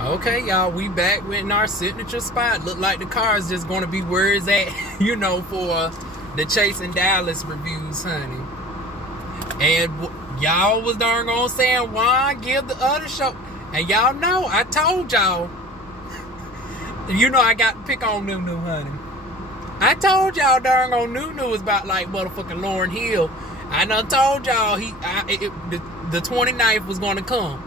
Okay, y'all, we back in our signature spot. Look like the car is just going to be where it's at, for the Chase and Dallas reviews, honey. And y'all was darn gonna saying, why give the other show? And y'all know, I told y'all, I got to pick on Nunu, honey. I told y'all darn on Nunu was about like motherfucking Lauryn Hill. I done told y'all the 29th was going to come.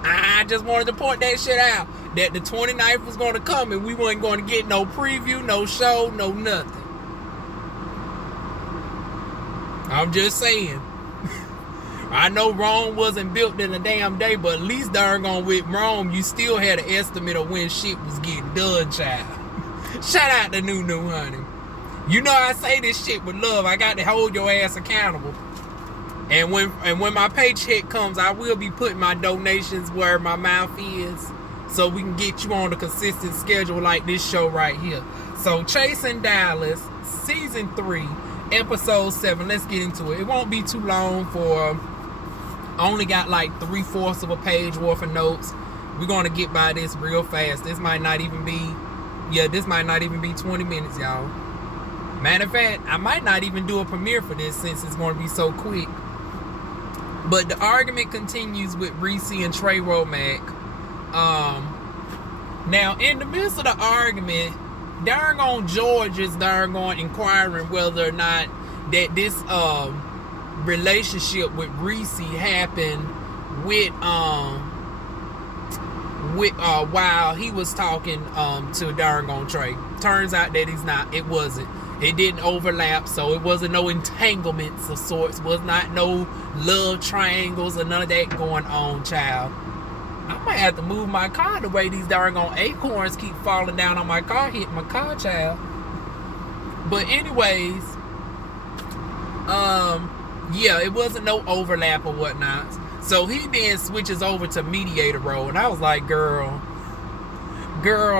I just wanted to point that shit out. That the 29th was going to come and we weren't going to get no preview, no show, no nothing. I'm just saying. I know Rome wasn't built in a damn day, but at least darn on with Rome, you still had an estimate of when shit was getting done, child. Shout out to Nunu, honey. You know I say this shit with love. I got to hold your ass accountable. And when my paycheck comes, I will be putting my donations where my mouth is, so we can get you on a consistent schedule like this show right here. So Chase and Dallas, season 3, episode 7. Let's get into it. It won't be too long I only got like 3/4 of a page worth of notes. We're gonna get by this real fast. This might not even be 20 minutes, y'all. Matter of fact, I might not even do a premiere for this since it's gonna be so quick. But the argument continues with Reese and Trey Womack. Now, in the midst of the argument, darn on George is darn on inquiring whether or not that this relationship with Reese happened while he was talking to darn on Trey. Turns out that it wasn't. It didn't overlap, so it wasn't no entanglements of sorts. Was not no love triangles or none of that going on, child. I might have to move my car the way these darn acorns keep falling down on my car, hitting my car, child. But anyways, it wasn't no overlap or whatnot. So he then switches over to mediator role, and I was like, girl,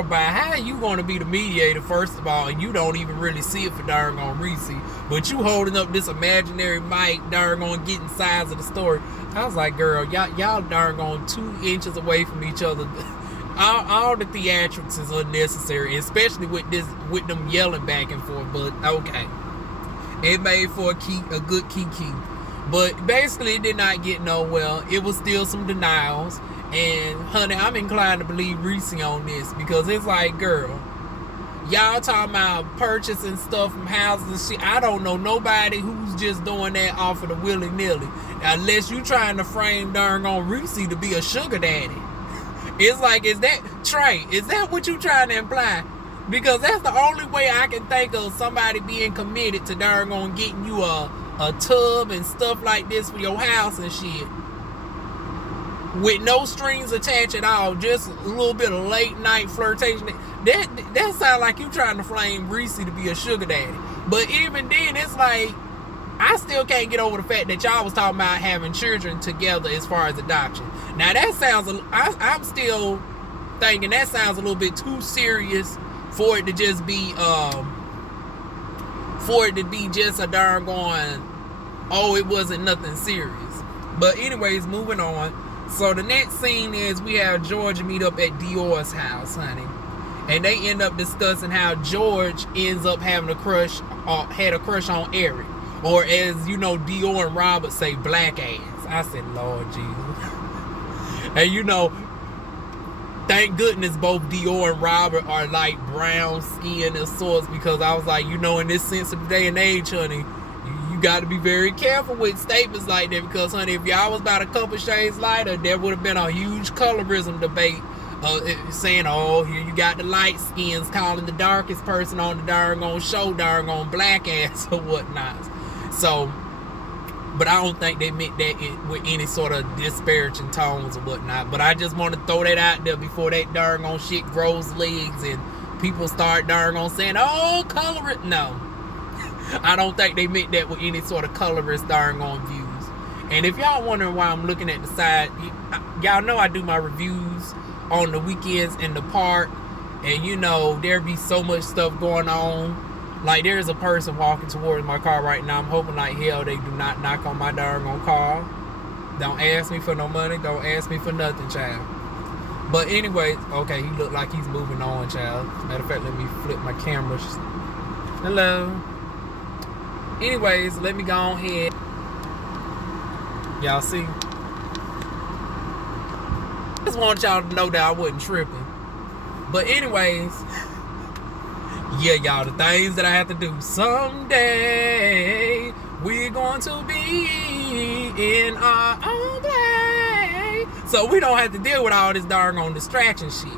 by how you going to be the mediator, first of all, and you don't even really see it for darn on Reese, but you holding up this imaginary mic, darn on getting sides of the story. I was like, girl, y'all darn on 2 inches away from each other. All the theatrics is unnecessary, especially with them yelling back and forth. But okay, it made for a good kiki. But basically, it did not get nowhere. It was still some denials. And honey, I'm inclined to believe Reese on this, because it's like, girl, y'all talking about purchasing stuff from houses and shit. I don't know nobody who's just doing that off of the willy-nilly, unless you trying to frame darn on Reese to be a sugar daddy. It's like, is that what you trying to imply? Because that's the only way I can think of somebody being committed to darn on getting you a tub and stuff like this for your house and shit, with no strings attached at all, just a little bit of late night flirtation. That sounds like you trying to flame Reese to be a sugar daddy. But even then, it's like, I still can't get over the fact that y'all was talking about having children together as far as adoption. Now that sounds, I'm still thinking that sounds a little bit too serious for it to just be just a darn going, oh, it wasn't nothing serious. But anyways, moving on. So the next scene is we have George meet up at Dior's house, honey. And they end up discussing how George ends up having had a crush on Eric. Or as Dior and Robert say, black ass. I said, Lord Jesus. And thank goodness both Dior and Robert are like brown skin and sorts, because I was like, in this sensitive day and age, honey, you got to be very careful with statements like that, because honey, if y'all was about a couple shades lighter, there would have been a huge colorism debate saying, oh, here you got the light skins calling the darkest person on the darn on show darn on black ass or whatnot. So, but I don't think they meant that with any sort of disparaging tones or whatnot. But I just want to throw that out there before that darn on shit grows legs and people start darn on saying, oh, colorist. No. I don't think they meant that with any sort of colorist darn on views. And if y'all wondering why I'm looking at the side, y'all know I do my reviews on the weekends in the park. And there be so much stuff going on. Like, there's a person walking towards my car right now. I'm hoping like hell they do not knock on my darn car. Don't ask me for no money. Don't ask me for nothing, child. But anyway, okay, he looked like he's moving on, child. Matter of fact, let me flip my cameras. Hello. Anyways, let me go on ahead. Y'all see? Just want y'all to know that I wasn't tripping. But anyways, yeah, y'all, the things that I have to do. Someday we're going to be in our own place, so we don't have to deal with all this darn distraction shit.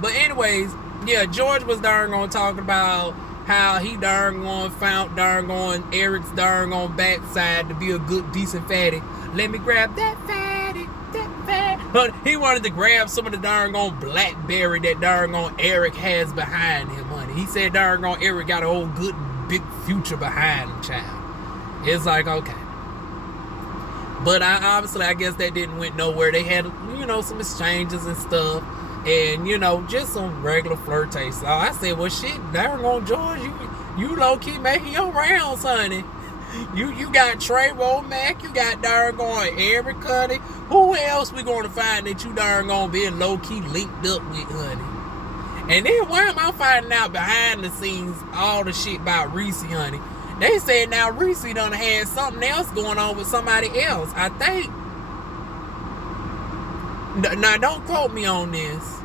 But anyways, yeah, George was darn talking about how he found Eric's backside to be a good, decent fatty. Let me grab that fatty, that fatty. But he wanted to grab some of the BlackBerry that Eric has behind him, honey. He said Eric got a whole good, big future behind him, child. It's like, okay. But I guess that didn't went nowhere. They had, some exchanges and stuff. And, just some regular flirtation. So I said, well, shit, George, you low-key making your rounds, honey. You got Trey Womack, you got Eric, honey. Who else we gonna find that you being low-key linked up with, honey? And then why am I finding out behind the scenes all the shit about Reese, honey? They said now Reese done had something else going on with somebody else, I think. Now, don't quote me on this,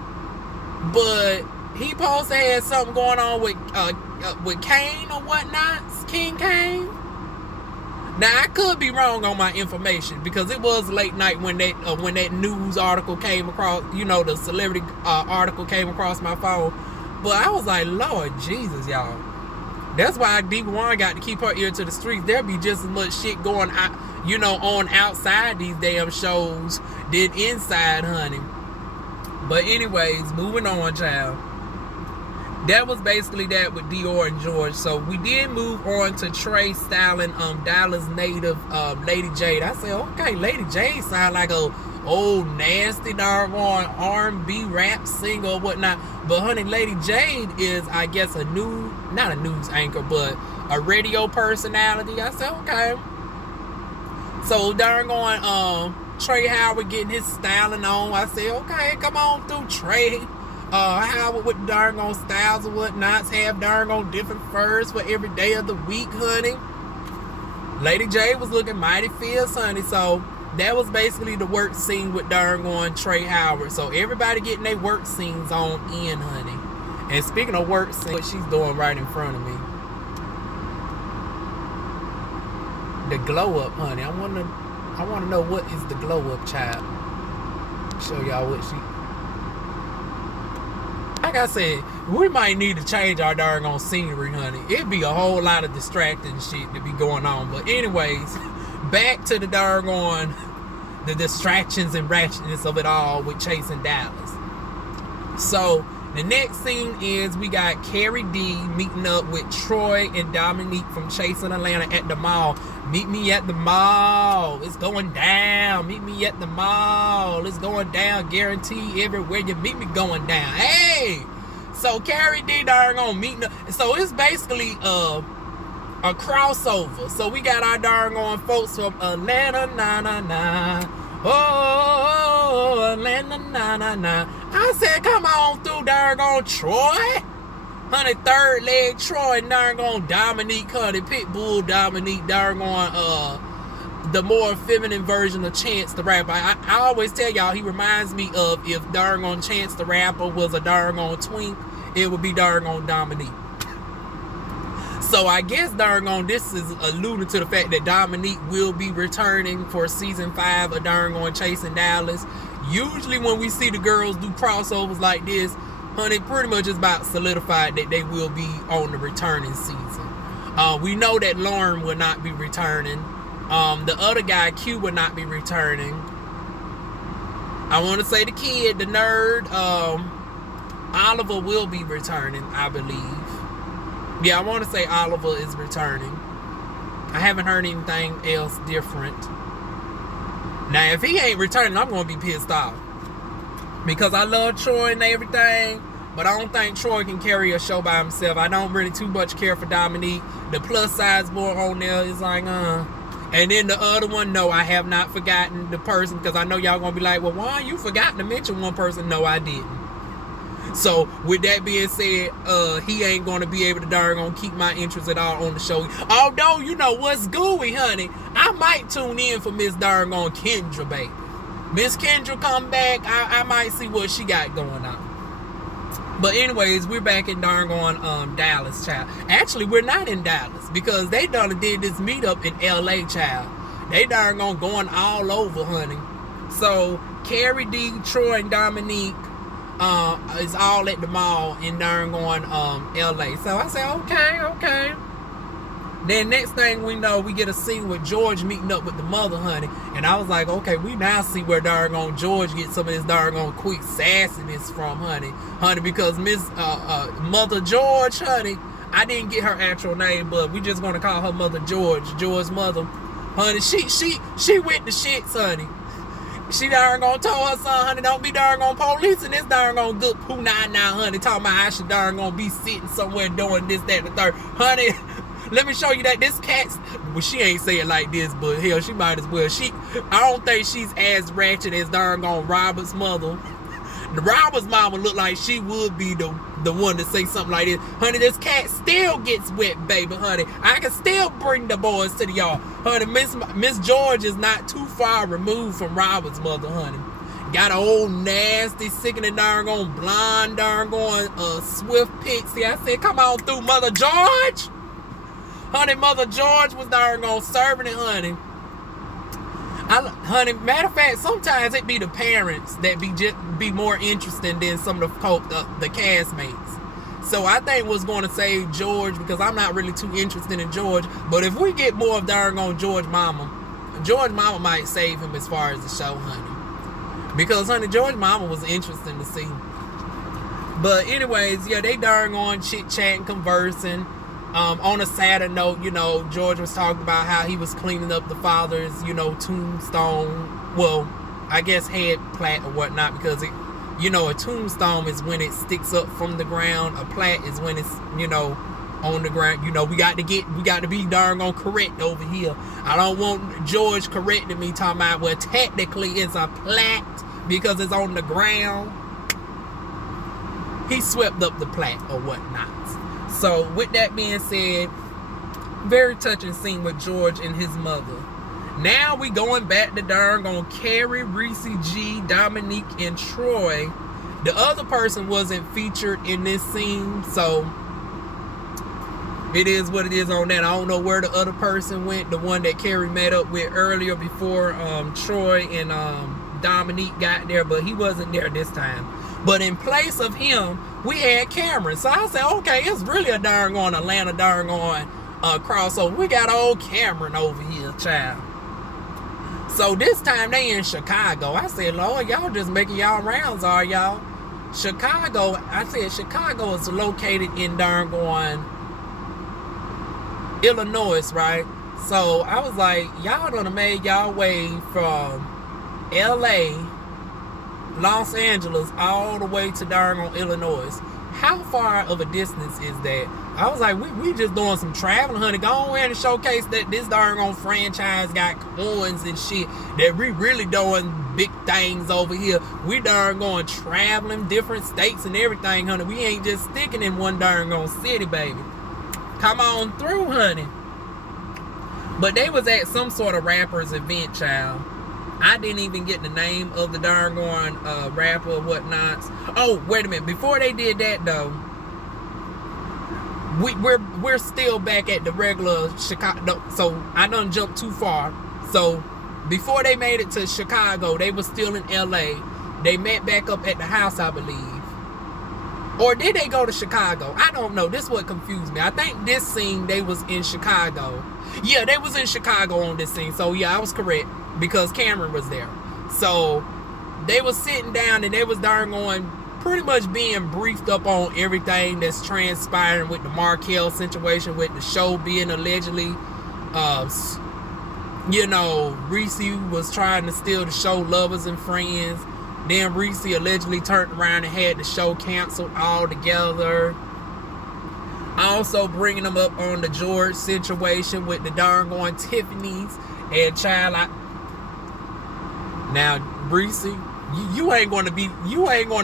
but he supposed to have something going on with Kane or whatnot, King Kane. Now, I could be wrong on my information because it was late night when that news article came across, the celebrity article came across my phone. But I was like, Lord Jesus, y'all. That's why DivaWuan's got to keep her ear to the streets. There'll be just as much shit going out, on outside these damn shows than inside, honey. But anyways, moving on, child. That was basically that with Dior and George. So we did move on to Trey styling Dallas native Lady Jade. I said, okay, Lady Jade sound like a old nasty doggone R&B rap singer or whatnot. But honey, Lady Jade is, I guess, not a news anchor, but a radio personality. I said, okay. So Trey Howard getting his styling on. I said, okay, come on through, Trey. Howard with darn styles and whatnots, have darn different furs for every day of the week, honey. Lady J was looking mighty fierce, honey. So that was basically the work scene with darn Trey Howard. So everybody getting their work scenes on in, honey. And speaking of work scenes, what she's doing right in front of me. The glow up, honey. I wanna know what is the glow up, child. Show y'all what she. Like I said, we might need to change our darn scenery, honey. It'd be a whole lot of distracting shit to be going on. But anyways, back to the the distractions and ratchetness of it all with chasing Dallas. So the next scene is we got Carrie D meeting up with Troy and Dominique from Chasing Atlanta at the mall. Meet me at the mall. It's going down. Meet me at the mall. It's going down. Guarantee everywhere you meet me going down. Hey! So Carrie D darn meeting up. So it's basically a crossover. So we got our darn folks from Atlanta, na. Oh, Atlanta, na. I said, come on through, darn Troy. Honey, third leg Troy, darn Dominique, honey, Pitbull Dominique, darn the more feminine version of Chance the Rapper. I always tell y'all, he reminds me of if darn Chance the Rapper was a darn twink, it would be darn Dominique. So I guess darn this is alluding to the fact that Dominique will be returning for season 5 of darn Chasing Dallas. Usually when we see the girls do crossovers like this, honey, pretty much it's about solidified that they will be on the returning season. We know that Lauren will not be returning. The other guy, Q, will not be returning. I want to say the kid, the nerd, Oliver will be returning, I believe. Yeah, I want to say Oliver is returning. I haven't heard anything else different. Now, if he ain't returning, I'm going to be pissed off. Because I love Troy and everything, but I don't think Troy can carry a show by himself. I don't really too much care for Dominique. The plus size boy on there is like, And then the other one, no, I have not forgotten the person, because I know y'all gonna be like, well, why you forgotten to mention one person? No, I didn't. So with that being said, he ain't gonna be able to darn keep my interest at all on the show. Although, you know what's gooey, honey, I might tune in for Miss darn Kendra, baby. Miss Kendra come back, I might see what she got going on. But anyways, we're back in darn Dallas, child. Actually, we're not in Dallas, because they done did this meetup in LA, child. They darn going all over, honey. So Carrie D, Troy, and Dominique is all at the mall in darn LA. So I said, okay. Then next thing we know, we get a scene with George meeting up with the mother, honey. And I was like, okay, we now see where darn George gets some of this darn quick sassiness from, honey. Because Miss Mother George, honey, I didn't get her actual name, but we just gonna call her Mother George's mother. Honey, she with the shits, honey. She darn told her son, honey, don't be darn police and this darn good poo now, honey, talking about how she darn be sitting somewhere doing this, that, and the third. Honey, let me show you that this cat's, well, she ain't say it like this, but hell, she might as well. I don't think she's as ratchet as darn Robert's mother. The Robert's mama look like she would be the one to say something like this. Honey, this cat still gets wet, baby, honey. I can still bring the boys to the yard. Honey, Miss George is not too far removed from Robert's mother, honey. Got an old nasty, sickening darn blonde, darn swift pixie. I said, come on through, Mother George. Honey, Mother George was darn serving it, honey. Honey, matter of fact, sometimes it be the parents that be more interesting than some of the castmates. So I think what's going to save George, because I'm not really too interested in George, but if we get more of darn George mama might save him as far as the show, honey. Because, honey, George mama was interesting to see. But anyways, yeah, they darn chit-chatting, conversing. On a sadder note, you know, George was talking about how he was cleaning up the father's, you know, tombstone. Well, I guess head plate or whatnot, because it, you know, a tombstone is when it sticks up from the ground. A plate is when it's, you know, on the ground. You know, we got to be darn correct over here. I don't want George correcting me talking about, well, technically it's a plate because it's on the ground. He swept up the plate or whatnot. So, with that being said, very touching scene with George and his mother. Now we going back to darn Carrie, Reese G, Dominique, and Troy. The other person wasn't featured in this scene, so it is what it is on that. I don't know where the other person went, the one that Carrie met up with earlier before Troy and Dominique got there, but he wasn't there this time. But in place of him, we had Cameron. So I said, okay, it's really a darn Atlanta darn crossover. We got old Cameron over here, child. So this time they in Chicago. I said, Lord, y'all just making y'all rounds, are y'all? Chicago, I said Chicago is located in darn Illinois, right? So I was like, y'all done made y'all way from LA, Los Angeles, all the way to darn Illinois. How far of a distance is that? I was like, we just doing some traveling, honey. Go on in and showcase that this darn franchise got coins and shit, that we really doing big things over here. We darn going traveling different states and everything, honey. We ain't just sticking in one darn city, baby. Come on through, honey. But they was at some sort of rapper's event, child. I didn't even get the name of the darn rapper or whatnot. Oh, wait a minute. Before they did that, though, we're still back at the regular Chicago. So I done jumped too far. So before they made it to Chicago, they were still in LA. They met back up at the house, I believe. Or did they go to Chicago? I don't know. This is what confused me. I think this scene, they was in Chicago. Yeah, they was in Chicago on this scene. So yeah, I was correct, because Cameron was there. So they was sitting down and they was darn pretty much being briefed up on everything that's transpiring with the Markel situation, with the show being allegedly, you know, Reese was trying to steal the show Lovers and Friends. Then Reese allegedly turned around and had the show canceled altogether. Also bringing them up on the George situation with the darn Tiffany's And child, now, Reese, you ain't gonna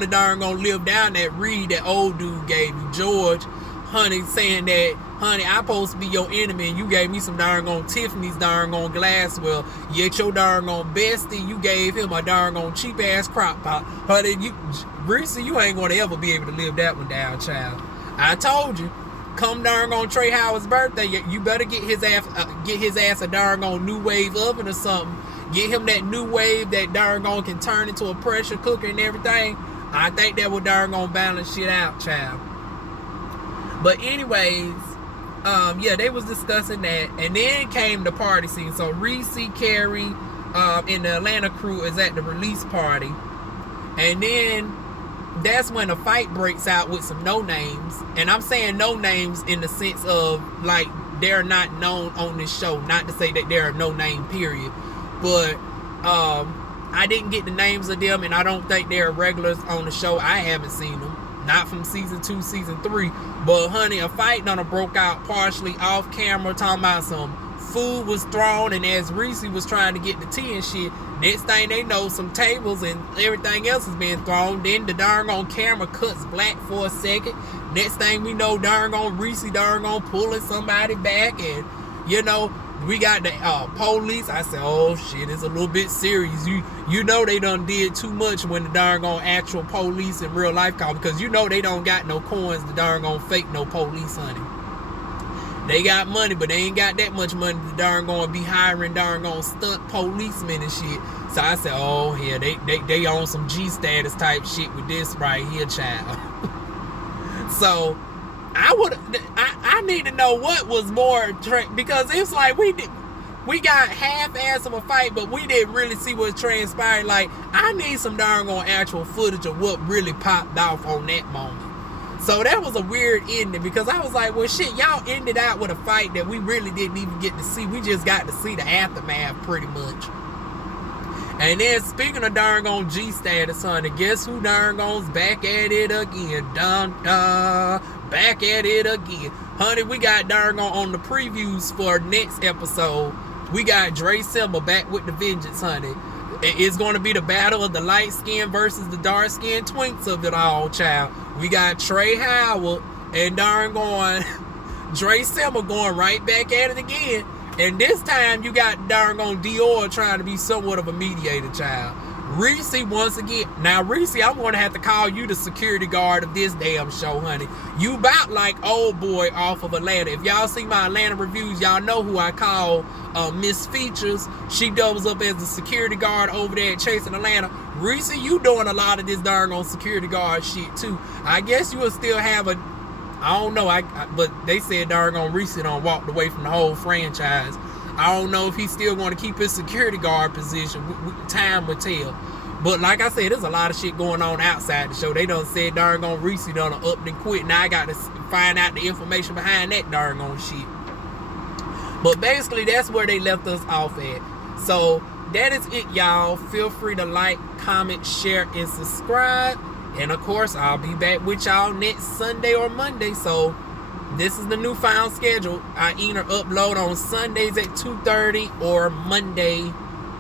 darn gonna live down that read that old dude gave you, George, honey, saying that, honey, I supposed to be your enemy and you gave me some darn on Tiffany's darn on glassware, yet your darn on bestie, you gave him a darn on cheap ass crock pot. Honey, Reese, you ain't gonna ever be able to live that one down, child. I told you. Come darn on Trey Howard's birthday, you better get his ass a darn on new wave oven or something. Get him that new wave that darn on can turn into a pressure cooker and everything. I think that will darn on balance shit out, child. But anyways, yeah, they was discussing that, and then came the party scene. So Reese, Carrie, and the Atlanta crew is at the release party, and then that's when a fight breaks out with some no names. And I'm saying no names in the sense of like they're not known on this show, not to say that they're a no name period, but I didn't get the names of them, and I don't think they're regulars on the show. I haven't seen them, not from season 2, season 3. But honey, a fight done broke out partially off camera, talking about some food was thrown, and as Reese was trying to get the tea and shit, next thing they know, some tables and everything else is being thrown. Then the darn on camera cuts black for a second. Next thing we know, darn on Reese darn on pulling somebody back, and you know, we got the police. I said, oh shit, it's a little bit serious. You know they done did too much when the darn on actual police in real life call, because you know they don't got no coins to darn on fake no police, honey. They got money, but they ain't got that much money to darn gonna be hiring darn gonna stunt policemen and shit. So I said, oh yeah, they on some G status type shit with this right here, child. So I need to know what was more, because it's like we got half-ass of a fight, but we didn't really see what transpired. Like, I need some darn on actual footage of what really popped off on that moment. So that was a weird ending, because I was like, well shit, y'all ended out with a fight that we really didn't even get to see. We just got to see the aftermath pretty much. And then speaking of darn on G status, honey, guess who darn on's back at it again? Dun dun, back at it again. Honey, we got darn on the previews for next episode. We got Dre Simba back with the vengeance, honey. It's going to be the battle of the light skin versus the dark skin twinks of it all, child. We got Trey Howard and darn going Dre Simba going right back at it again. And this time you got darn on Dior trying to be somewhat of a mediator, child. Reese once again. Now Reese, I'm going to have to call you the security guard of this damn show, honey. You about like old boy off of Atlanta. If y'all see my Atlanta reviews, y'all know who I call Miss Features. She doubles up as the security guard over there at Chasing Atlanta. Reese, you doing a lot of this darn on security guard shit too. I guess you will still have a, I don't know, but they said darn on Reese done walked away from the whole franchise. I don't know if he's still going to keep his security guard position. Time will tell. But like I said, there's a lot of shit going on outside the show. They done said darn on Reese done up and quit. Now I got to find out the information behind that darn on shit. But basically, that's where they left us off at. So that is it, y'all. Feel free to like, comment, share, and subscribe. And of course, I'll be back with y'all next Sunday or Monday. So this is the newfound schedule. I either upload on Sundays at 2:30 or Monday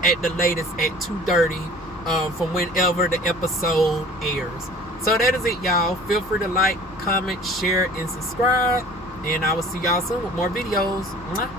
at the latest at 2:30 from whenever the episode airs. So that is it, y'all. Feel free to like, comment, share, and subscribe. And I will see y'all soon with more videos. Mwah.